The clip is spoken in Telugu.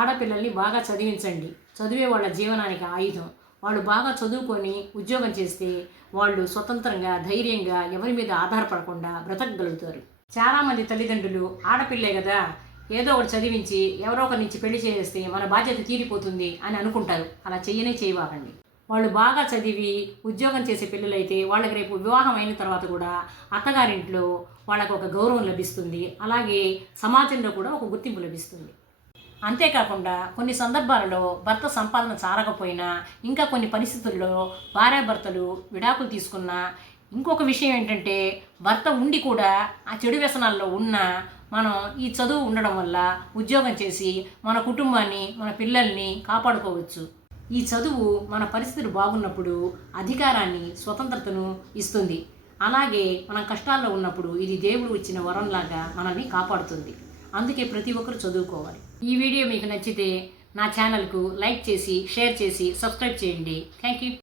ఆడపిల్లల్ని బాగా చదివించండి. చదువే వాళ్ళ జీవనానికి ఆయుధం. వాళ్ళు బాగా చదువుకొని ఉద్యోగం చేస్తే వాళ్ళు స్వతంత్రంగా, ధైర్యంగా ఎవరి మీద ఆధారపడకుండా బ్రతకగలుగుతారు. చాలామంది తల్లిదండ్రులు ఆడపిల్లే కదా, ఏదో ఒకటి చదివించి ఎవరో ఒకరి నుంచి పెళ్లి చేస్తే మన బాధ్యత తీరిపోతుంది అని అనుకుంటారు. అలా చేయవాకండి. వాళ్ళు బాగా చదివి ఉద్యోగం చేసే పిల్లలైతే వాళ్ళకి రేపు వివాహం అయిన తర్వాత కూడా అత్తగారింట్లో వాళ్ళకు ఒక గౌరవం లభిస్తుంది. అలాగే సమాజంలో కూడా ఒక గుర్తింపు లభిస్తుంది. అంతేకాకుండా కొన్ని సందర్భాలలో భర్త సంపాదన చాలకపోయినా, ఇంకా కొన్ని పరిస్థితుల్లో భార్యాభర్తలు విడాకులు తీసుకున్నా, ఇంకొక విషయం ఏంటంటే భర్త ఉండి కూడా ఆ చెడు వ్యసనాల్లో ఉన్నా మనం ఈ చదువు ఉండడం వల్ల ఉద్యోగం చేసి మన కుటుంబాన్ని, మన పిల్లల్ని కాపాడుకోవచ్చు. ఈ చదువు మన పరిస్థితులు బాగున్నప్పుడు అధికారాన్ని, స్వతంత్రతను ఇస్తుంది. అలాగే మనం కష్టాల్లో ఉన్నప్పుడు ఇది దేవుడు ఇచ్చిన వరంలాగా మనల్ని కాపాడుతుంది. అందుకే ప్రతి ఒక్కరు చదువుకోవాలి. ఈ వీడియో మీకు నచ్చితే నా ఛానల్కు లైక్ చేసి, షేర్ చేసి, సబ్స్క్రైబ్ చేయండి. Thank you.